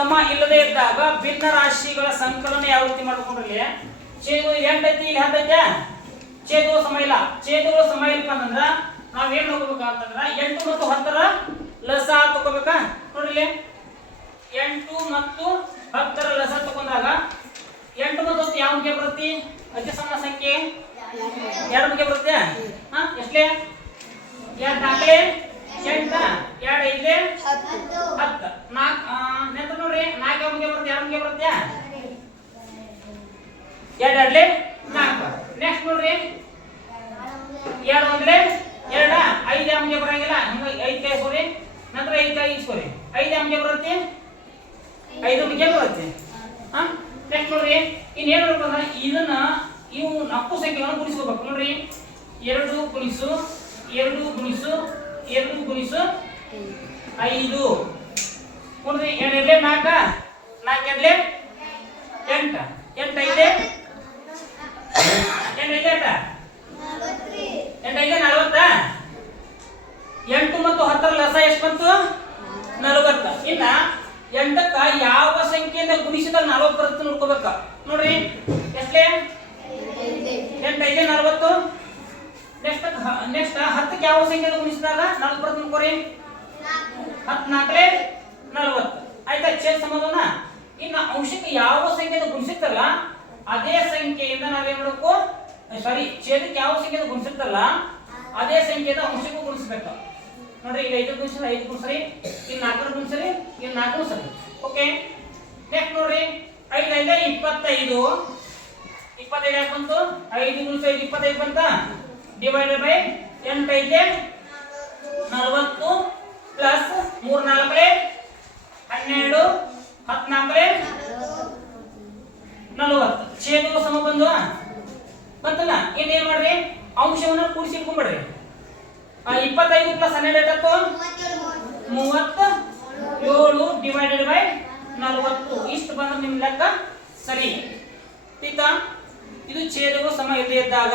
ಸಮ ಇಲ್ಲದೆ ಇದ್ದಾಗ ಭಿನ್ನ ರಾಶಿಗಳ ಸಂಕಲನ ಯಾವ ರೀತಿ ಮಾಡ್ಕೊಂಡ್ರಿ? ಛೇದಗಳು 8 ಐತಿ, ಇಲ್ಲಿ 10 ಐತೆ. ಛೇದಗಳು ಸಮ ಇಲ್ಲ. ಛೇದಗಳು ಸಮ ಇಲ್ಲಪ್ಪ ಅಂತಂದ್ರ ನಾವ್ ಏನ್ ಮಾಡ್ಕೋಬೇಕು ಅಂತಂದ್ರ 8 ಮತ್ತು 10ರ ಲಸ ತಗೋಬೇಕಾ? ನೋಡ್ರಿ ಇಲ್ಲಿ 8 ಮತ್ತು 10ರ ಲಸ ತಗೊಂಡಾಗ 8 ಮತ್ತು 10 ಯಾವ ಸಂಖ್ಯೆ ಬರುತ್ತೆ? ಅತಿ ಸಣ್ಣ ಸಂಖ್ಯೆ 2 ಸಂಖ್ಯೆ ಬರುತ್ತೆ. ಎಷ್ಟೇ? 2 4 8 2 5 10 4 ನೆನಪು ನೋಡ್ರಿ 4 ಯಾವ ಸಂಖ್ಯೆ ಬರುತ್ತೆ? 2 ಸಂಖ್ಯೆ ಬರುತ್ತೆ. 2 2 4. ನೆಕ್ಸ್ಟ್ ನೋಡ್ರಿ 2 1 2 5 ಯಾವ ಸಂಖ್ಯೆ ಬರಂಗಿಲ್ಲ. ಹಂಗ 5 ಕೈ ಇಸ್ಕೊರಿ. ನಂತರ 5 ಕೈ ಇಸ್ಕೊರಿ. 5 ಯಾವ ಸಂಖ್ಯೆ ಬರುತ್ತೆ? 5 ಸಂಖ್ಯೆ ಬರುತ್ತೆ. ನೆಕ್ಸ್ಟ್ ನೋಡ್ರಿ ಇನ್ನೇನು ಮಾಡ್ಬೇಕಂದ್ರೆ ಇದನ್ನ ಇವು ನಾಲ್ಕು ಸಂಖ್ಯೆಗಳನ್ನು ಗುಣಿಸ್ಕೋಬೇಕು. ನೋಡ್ರಿ 2 ಗುಣಿಸು 2 ಗುಣಿಸು 2 ಗುಣಿಸು 5. ನೋಡ್ರಿ 2 2 4 4 2 8 8 5 8 5 40. 8 ಮತ್ತು 10ರ ಲಸ ಎಷ್ಟು ಬಂತು? 40. ಇನ್ನ 8ಕ್ಕ ಯಾವ ಸಂಖ್ಯೆಯಿಂದ ಗುಣಿಸಿದಾಗ 40 ಬರುತ್ತೆ ನೋಡ್ಕೋಬೇಕ. ನೋಡ್ರಿ ಎಷ್ಟೇ? 8 5 40. ನೆಕ್ಸ್ಟ್ 10ಕ್ಕೆ ಯಾವ ಸಂಖ್ಯೆಯಿಂದ ಗುಣಿಸಿದಾಗ 40 ಬರುತ್ತೆ ನೋಡ್ಕೋರಿ. 10 4 40. ಆಯ್ತಾ? ಛೇದ ಸಮಾಧಾನ. ಇನ್ನ ಅಂಶಕ್ಕೆ ಯಾವ ಸಂಖ್ಯೆಯಿಂದ ಗುಣಿಸಿರ್ತಲ್ಲ ಅದೇ ಸಂಖ್ಯೆಯಿಂದ ನಾವೇನ್ ಮಾಡಬೇಕು? ಸಾರಿ, ಛೇದಕ್ಕೆ ಯಾವ ಸಂಖ್ಯೆಯಿಂದ ಗುಣಿಸಿರ್ತಲ್ಲ ಅದೇ ಸಂಖ್ಯೆಯಿಂದ ಅಂಶಕ್ಕೂ ಗುಣಿಸಬೇಕು. ನೋಡ್ರಿ ಇಲ್ಲಿ 5 ಗುಣಿಸಿದ್ರೆ 5 ಗುಣಿಸ್ರಿ, ಇಲ್ಲಿ 4 ಗುಣಿಸ್ರಿ, ಇಲ್ಲಿ 4 ಗುಣಿಸ್ರಿ. ಓಕೆ. ನೆಕ್ಸ್ಟ್ ನೋಡ್ರಿ 5 5 25. 25 ಯಾಕೆ ಬಂತು? 5 ಗುಣಿಸಿ 5 25 ಬಂತ. Divided by 8 5 40 plus 3 4 12 14 40. ಛೇದಗಳು ಸಮ ಬಂದು ಬಂತಲ್ಲ. ಇನ್ನೇನ್ ಮಾಡ್ರಿ? ಅಂಶವನ್ನ ಕೂಡಿಸಿ ಇಟ್ಕೊಂಡ್ಬಿಡ್ರಿ. 25 ಪ್ಲಸ್ 12 ಎಷ್ಟಾಯ್ತು? 37 ಡಿವೈಡೆಡ್ ಬೈ 40. ಇಷ್ಟು ಬಂದ್ರೆ ನಿಮ್ ಲೆಕ್ಕ ಸರಿ. ಇದು ಛೇದಗಳು ಸಮ ಇಲ್ಲದೆ ಇದ್ದಾಗ